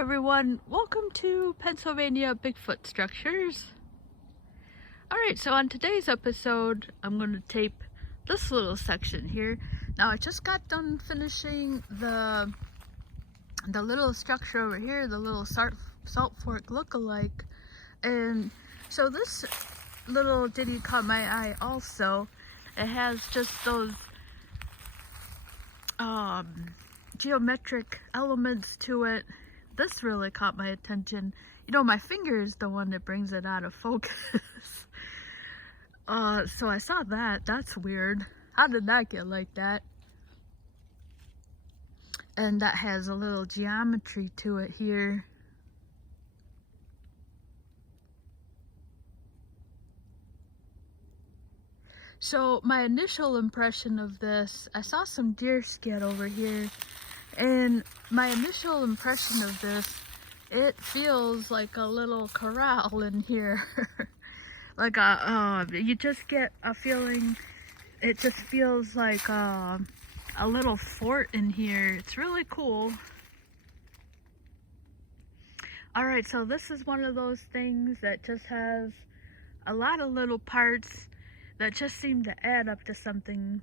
everyone, welcome to Pennsylvania Bigfoot Structures. Alright, so on today's episode, I'm going to tape this little section here. Now I just got done finishing the little structure over here, the little salt fork look-alike. And so this little ditty caught my eye also. It has just those geometric elements to it. This really caught my attention. You know, my finger is the one that brings it out of focus. So I saw that. That's weird. How did that get like that? And that has a little geometry to it here. So my initial impression of this, I saw some deer scat over here, and my initial impression of this, it feels like a little corral in here. Like you just get a feeling, it just feels like a little fort in here. It's really cool. Alright, so this is one of those things that just has a lot of little parts that just seem to add up to something.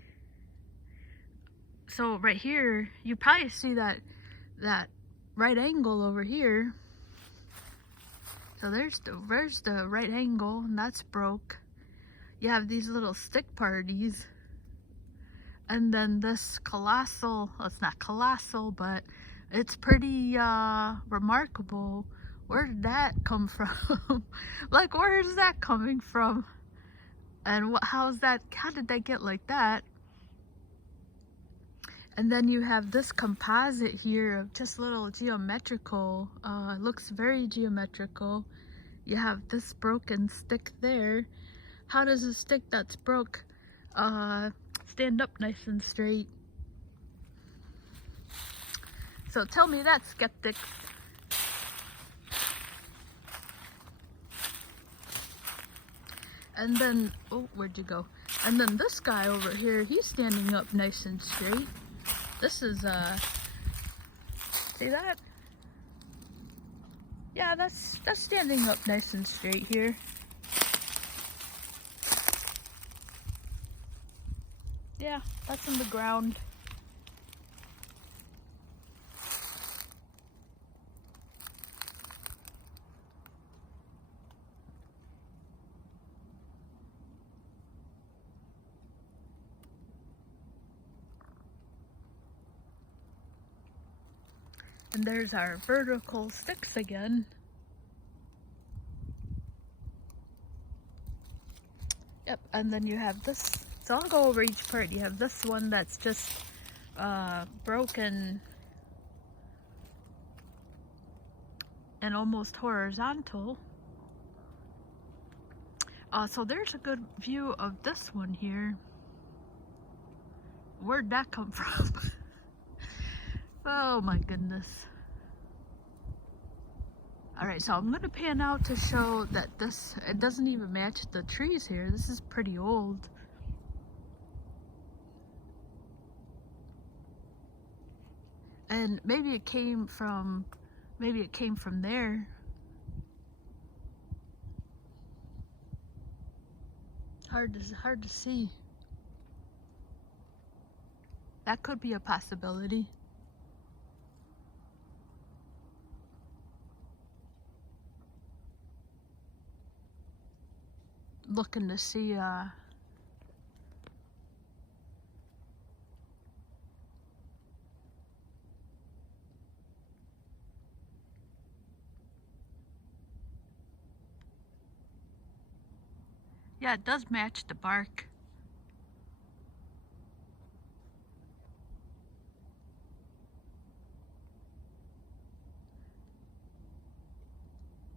So right here, you probably see that right angle over here. So there's the right angle, and that's broke. You have these little stick parties. And then this colossal, well, it's not colossal, but it's pretty remarkable. Where did that come from? Like, where is that coming from? And how did that get like that? And then you have this composite here of just little geometrical, it looks very geometrical. You have this broken stick there. How does a stick that's broke stand up nice and straight? So tell me that, skeptics. And then, oh, where'd you go? And then this guy over here, he's standing up nice and straight. This is, see that? Yeah, that's standing up nice and straight here. Yeah, that's in the ground. And there's our vertical sticks again. Yep, and then you have this. So I'll go over each part. You have this one that's just broken and almost horizontal. So there's a good view of this one here. Where'd that come from? Oh my goodness. Alright, so I'm going to pan out to show that it doesn't even match the trees here. This is pretty old. And maybe it came from there. Hard to see. That could be a possibility. Looking to see yeah, it does match the bark.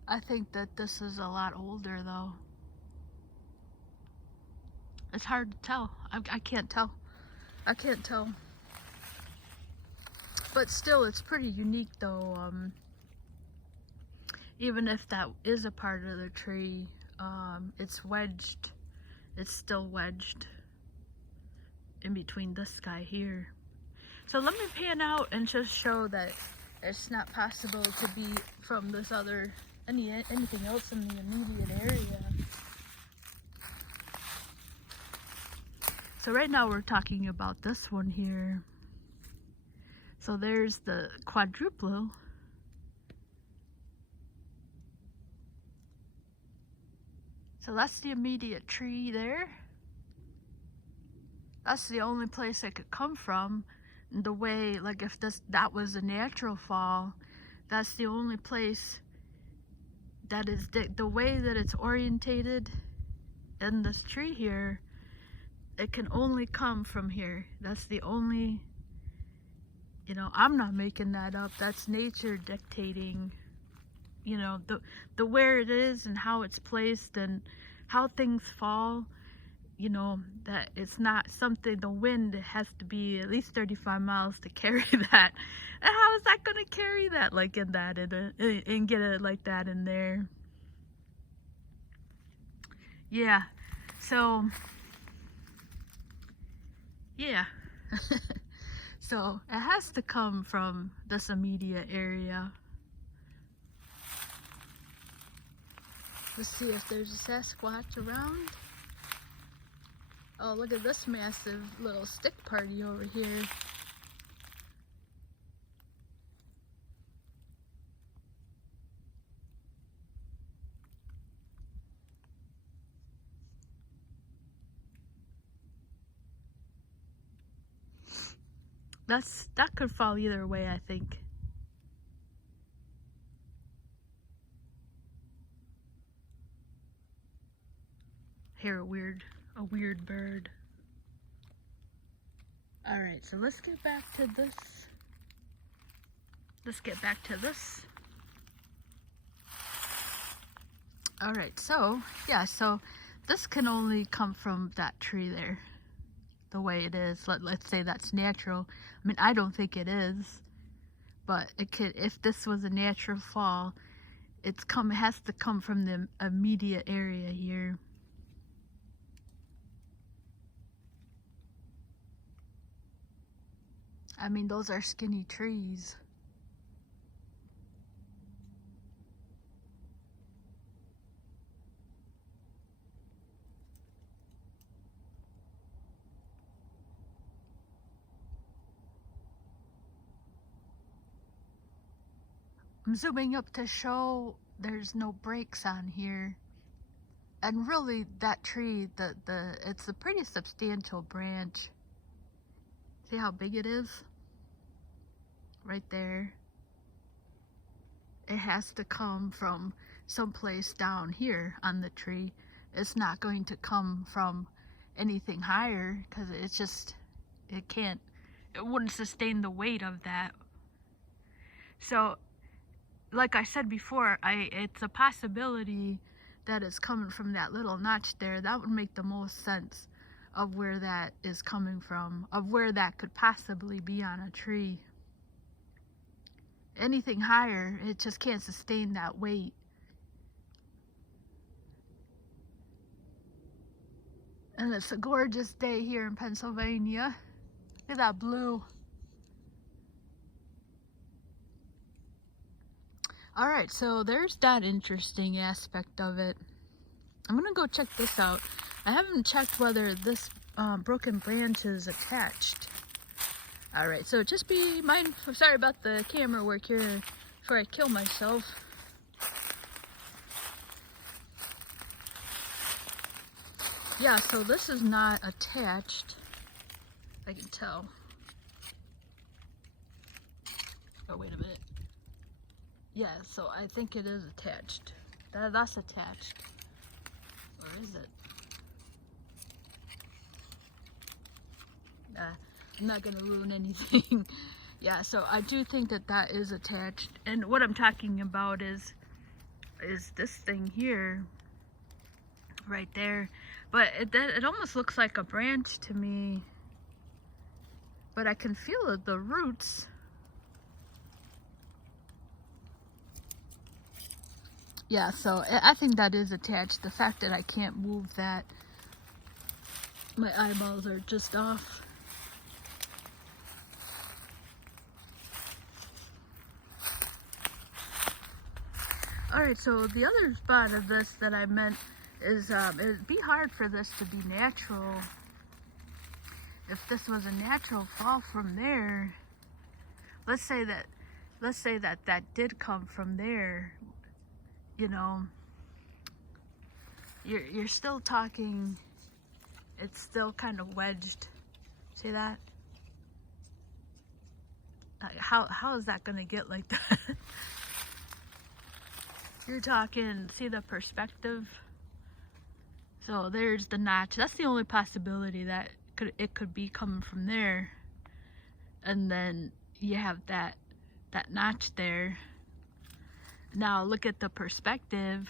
I think that this is a lot older though. It's hard to tell. I can't tell. I can't tell. But still, it's pretty unique though. Even if that is a part of the tree, it's wedged. It's still wedged in between this guy here. So let me pan out and just show that it's not possible to be from this other, anything else in the immediate area. So right now we're talking about this one here. So there's the quadruplo. So that's the immediate tree there. That's the only place it could come from. The way, like if that was a natural fall, that's the only place that is the way that it's orientated in this tree here. It can only come from here. That's the only, you know, I'm not making that up. That's nature dictating, you know, the where it is and how it's placed and how things fall. You know, that it's not something, the wind has to be at least 35 miles to carry that. And how is that going to carry that like in that and get it like that in there? Yeah, so yeah. So it has to come from this immediate area. Let's see if there's a Sasquatch around. Oh, look at this massive little stick party over here. That could fall either way, I think. Hear a weird bird. All right, so let's get back to this. All right, so yeah, so this can only come from that tree there, the way it is. Let's say that's natural. I mean, I don't think it is, but it could. If this was a natural fall, it has to come from the immediate area here. I mean, those are skinny trees. I'm zooming up to show there's no breaks on here. And really, that tree, it's a pretty substantial branch. See how big it is? Right there. It has to come from someplace down here on the tree. It's not going to come from anything higher because it wouldn't sustain the weight of that. So, like I said before, it's a possibility that it's coming from that little notch there. That would make the most sense of where that is coming from, of where that could possibly be on a tree. Anything higher, it just can't sustain that weight. And it's a gorgeous day here in Pennsylvania. Look at that blue. Alright, so there's that interesting aspect of it. I'm gonna go check this out. I haven't checked whether this broken branch is attached. Alright, so just be mindful. Sorry about the camera work here before I kill myself. Yeah, so this is not attached. I can tell. Oh, wait a minute. Yeah, so I think it is attached. That's attached. Or is it? I'm not gonna ruin anything. Yeah, so I do think that is attached. And what I'm talking about is this thing here, right there. But it almost looks like a branch to me. But I can feel the roots. Yeah, so I think that is attached. The fact that I can't move that, my eyeballs are just off. Alright, so the other spot of this that I meant is it'd be hard for this to be natural. If this was a natural fall from there, let's say that that did come from there, you know, you're still talking, it's still kind of wedged. See that? How is that gonna get like that? You're talking, see the perspective? So there's the notch. That's the only possibility that it could be coming from there. And then you have that notch there. Now look at the perspective.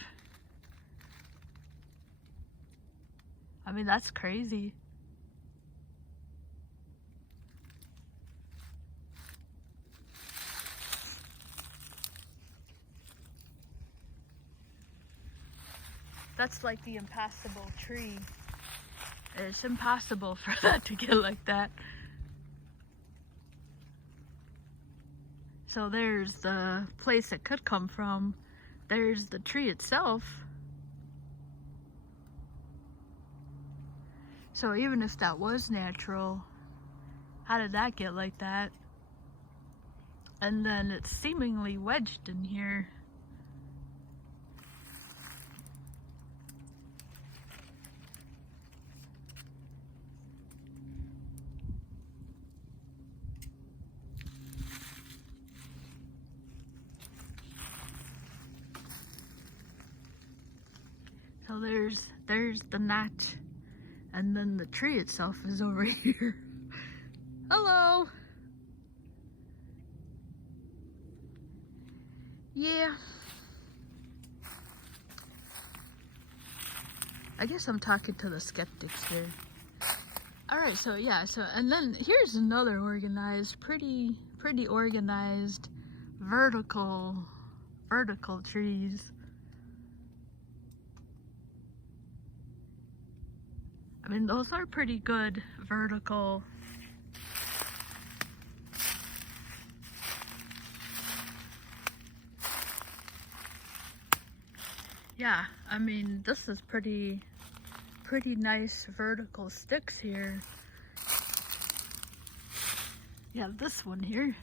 I mean, that's crazy. That's like the impossible tree. It's impossible for that to get like that. So there's the place it could come from. There's the tree itself. So even if that was natural, how did that get like that? And then it's seemingly wedged in here. So there's the notch, and then the tree itself is over here. Hello. Yeah. I guess I'm talking to the skeptics here. Alright, so yeah, and then here's another organized, pretty organized vertical trees. I mean, those are pretty good vertical. Yeah, I mean, this is pretty nice vertical sticks here. You have this one here.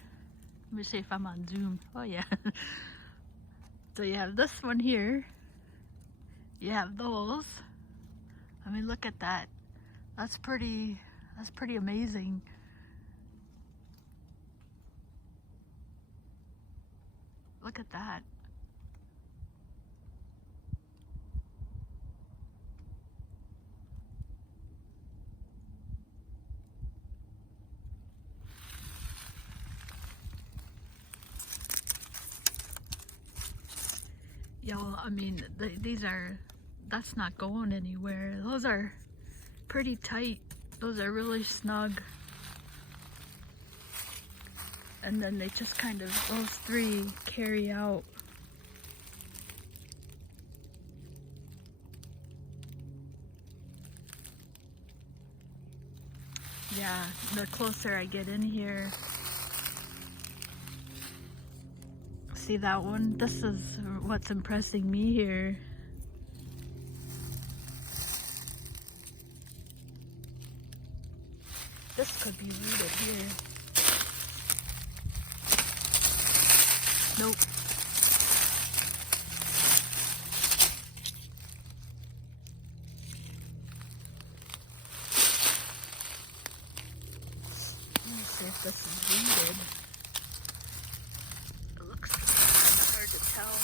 Let me see if I'm on Zoom. Oh yeah. So you have this one here. You have those. I mean, look at that. That's pretty amazing. Look at that. Yo, I mean, that's not going anywhere. Those are pretty tight. Those are really snug. And then they just kind of, those three carry out. Yeah, the closer I get in here. See that one? This is what's impressing me here. This could be rooted here. Nope. Let me see if this is rooted. It looks hard to tell.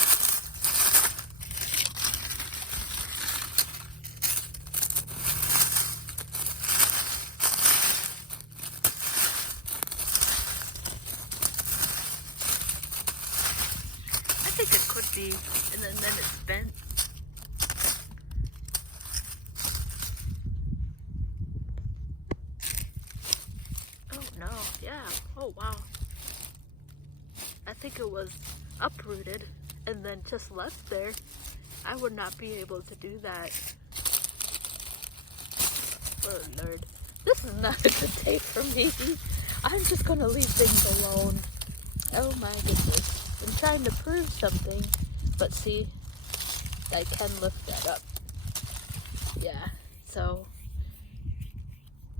I think it could be, and then it's bent. Oh no, yeah, oh wow. I think it was uprooted and then just left there. I would not be able to do that. Oh Lord, this is not a good day for me. I'm just gonna leave things alone. Oh my goodness. I'm trying to prove something, but see, I can lift that up. Yeah, so,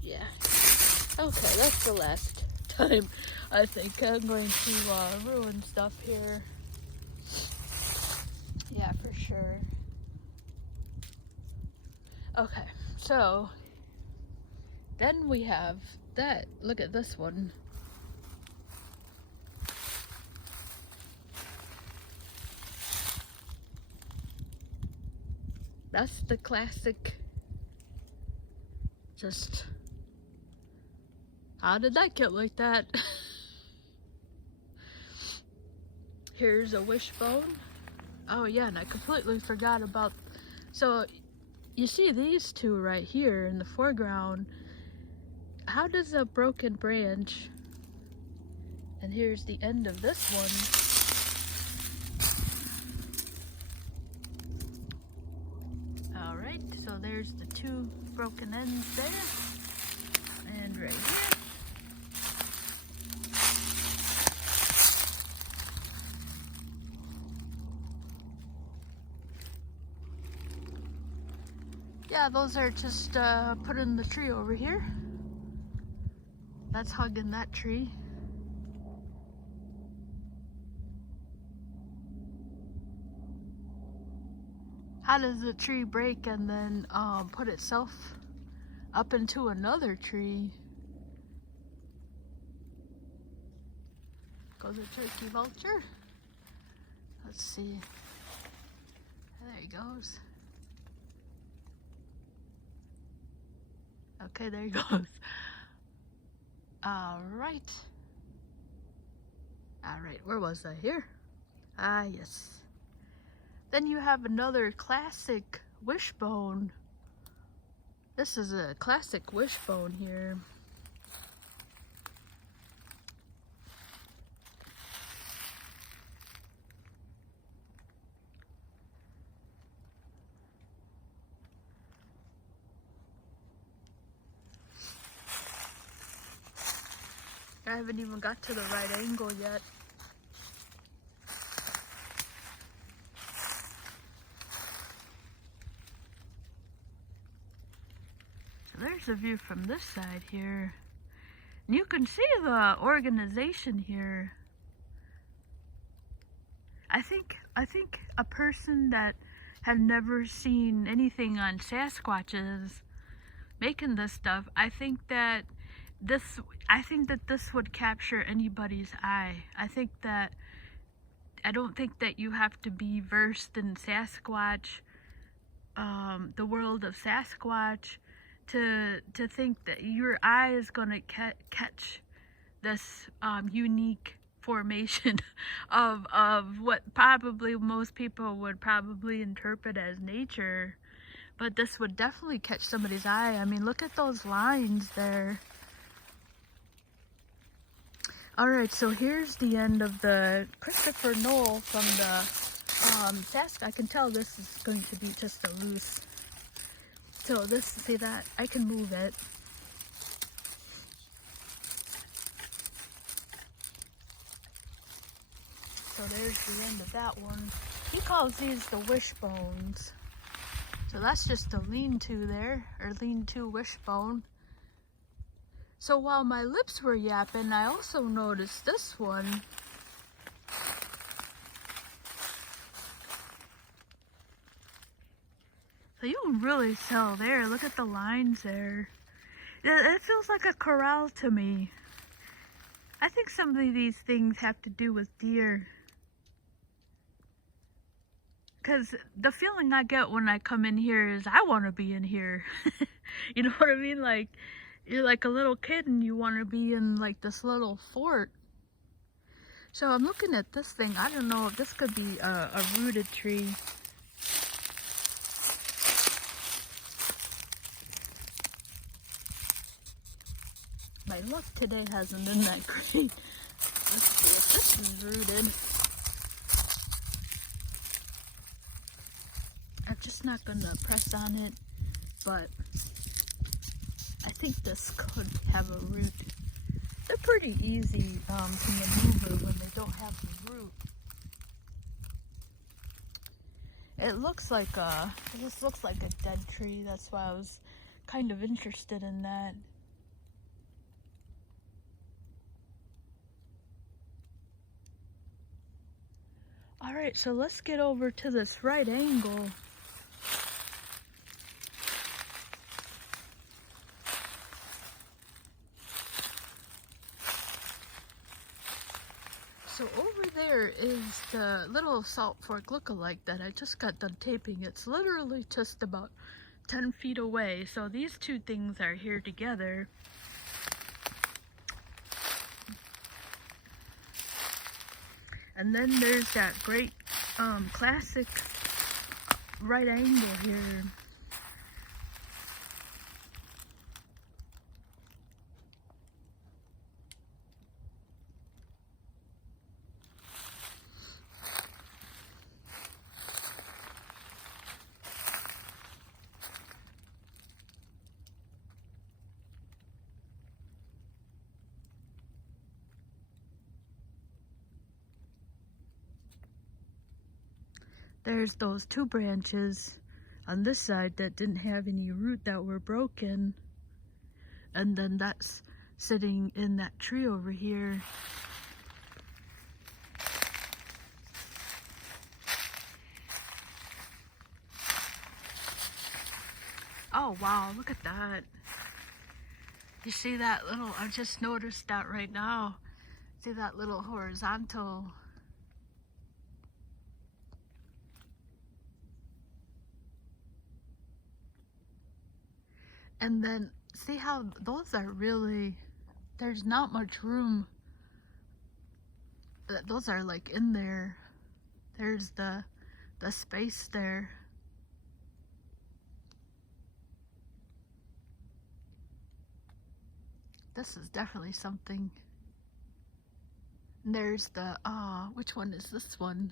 yeah. Okay, that's the last time I think I'm going to ruin stuff here. Yeah, for sure. Okay, so then we have that. Look at this one. That's the classic. Just, how did that get like that? Here's a wishbone. Oh yeah, and I completely forgot about, so you see these two right here in the foreground. How does a broken branch, and here's the end of this one. Alright, so there's the two broken ends there, and right here. Yeah, those are just put in the tree over here. That's hugging that tree. How does the tree break and then put itself up into another tree? Goes a turkey vulture. Let's see. There he goes. Okay, there he goes. Alright. Alright, where was I? Here? Ah, yes. Then you have another classic wishbone. This is a classic wishbone here. I haven't even got to the right angle yet. So there's a view from this side here. And you can see the organization here. I think a person that had never seen anything on Sasquatches making this stuff, I think that this would capture anybody's eye. I don't think that you have to be versed in Sasquatch, the world of Sasquatch, to think that your eye is gonna catch this unique formation of what probably most people would probably interpret as nature. But this would definitely catch somebody's eye. I mean, look at those lines there. Alright, so here's the end of the Christopher Knoll from the Sasquatch. I can tell this is going to be just a loose. So this, see that? I can move it. So there's the end of that one. He calls these the wishbones. So that's just a lean-to there, or lean-to wishbone. So while my lips were yapping, I also noticed this one. So you can really tell there. Look at the lines there. It feels like a corral to me. I think some of these things have to do with deer. Because the feeling I get when I come in here is I want to be in here. You know what I mean? Like, you're like a little kid and you want to be in like this little fort. So I'm looking at this thing. I don't know if this could be a rooted tree. My luck today hasn't been that great. Let's see if this is rooted. I'm just not going to press on it, but I think this could have a root. They're pretty easy to maneuver when they don't have the root. It looks like this looks like a dead tree. That's why I was kind of interested in that. All right, so let's get over to this right angle. So over there is the little Salt Fork lookalike that I just got done taping. It's literally just about 10 feet away. So these two things are here together. And then there's that great classic right angle here. There's those two branches on this side that didn't have any root that were broken. And then that's sitting in that tree over here. Oh wow, look at that. You see that little, I just noticed that right now. See that little horizontal. And then see how those are really, there's not much room. Those are like in there. There's the space there. This is definitely something. And there's the, which one is this one?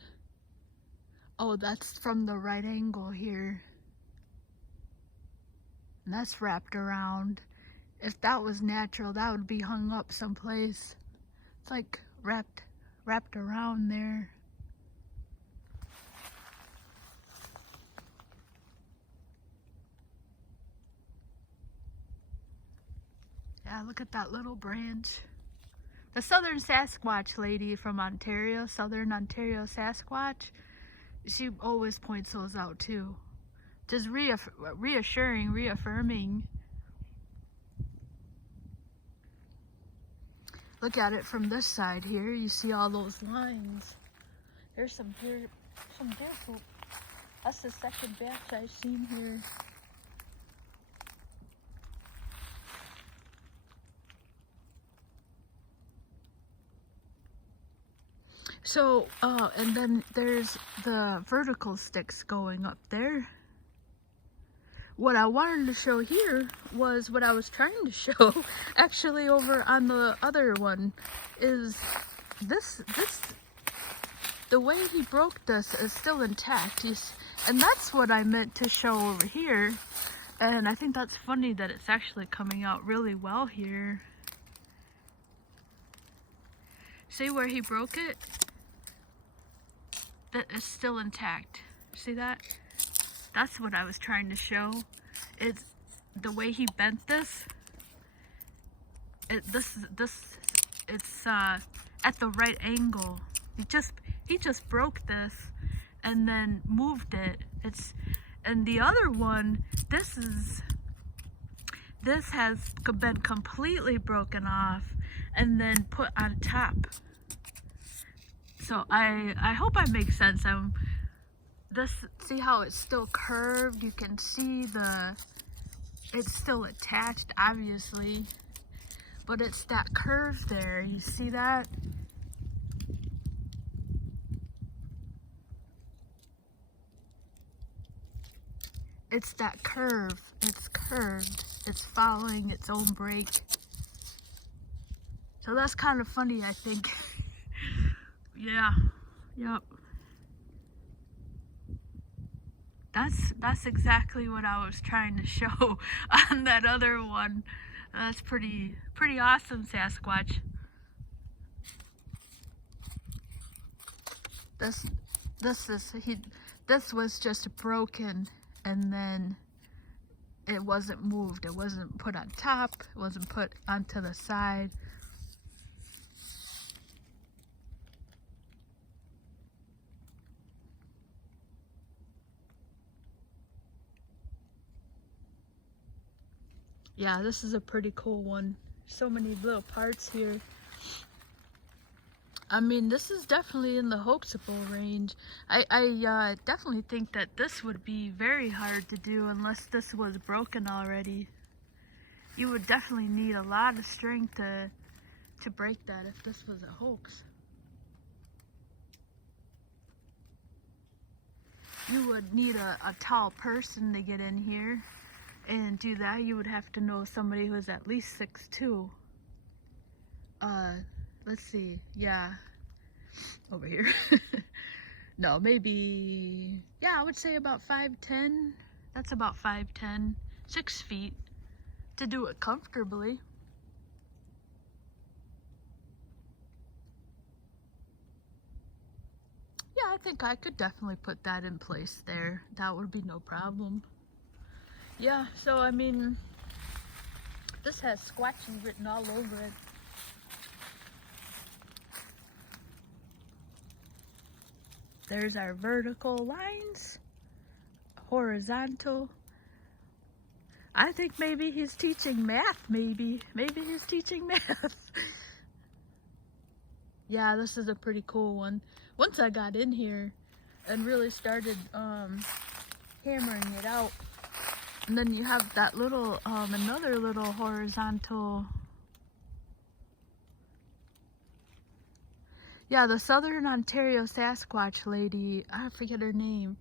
Oh, that's from the right angle here. And that's wrapped around. If that was natural, that would be hung up someplace. It's like wrapped around there. Yeah, look at that little branch. The Southern Sasquatch lady from Ontario, Southern Ontario Sasquatch, she always points those out too. Just reaffirming. Look at it from this side here. You see all those lines. There's some deer poop. That's the second batch I've seen here. So, and then there's the vertical sticks going up there. What I wanted to show here was what I was trying to show actually over on the other one is this the way he broke this is still intact. And that's what I meant to show over here. And I think that's funny that it's actually coming out really well here. See where he broke it? That is still intact. See that? That's what I was trying to show. It's the way he bent this. It's at the right angle. He just broke this and then moved it. And the other one, this has been completely broken off and then put on top. So I hope I make sense. See how it's still curved? You can see it's still attached, obviously, but it's that curve there. You see that? It's that curve. It's curved. It's following its own break. So that's kind of funny, I think. Yeah. Yep. That's exactly what I was trying to show on that other one. That's pretty awesome, Sasquatch. this was just broken and then it wasn't moved. It wasn't put on top. It wasn't put onto the side. Yeah, this is a pretty cool one. So many little parts here. I mean, this is definitely in the hoaxable range. I definitely think that this would be very hard to do unless this was broken already. You would definitely need a lot of strength to break that if this was a hoax. You would need a tall person to get in here and do that. You would have to know somebody who is at least 6'2". Let's see, yeah, over here. No, maybe, yeah, I would say about 5'10". That's about 5'10", 6 feet to do it comfortably. Yeah, I think I could definitely put that in place there. That would be no problem. Yeah, so I mean, this has Squatchy written all over it. There's our vertical lines, horizontal. I think maybe he's teaching math, maybe he's teaching math. Yeah, this is a pretty cool one. Once I got in here and really started hammering it out, and then you have that little, another little horizontal. Yeah, the Southern Ontario Sasquatch lady, I forget her name.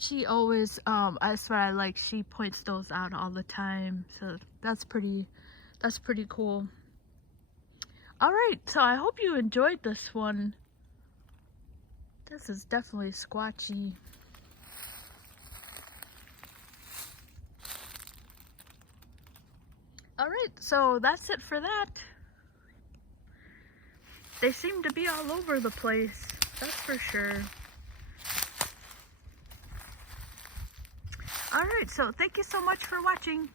She always, that's what I like, she points those out all the time. So that's pretty cool. Alright, so I hope you enjoyed this one. This is definitely Squatchy. Alright, so that's it for that. They seem to be all over the place, that's for sure. Alright, so thank you so much for watching.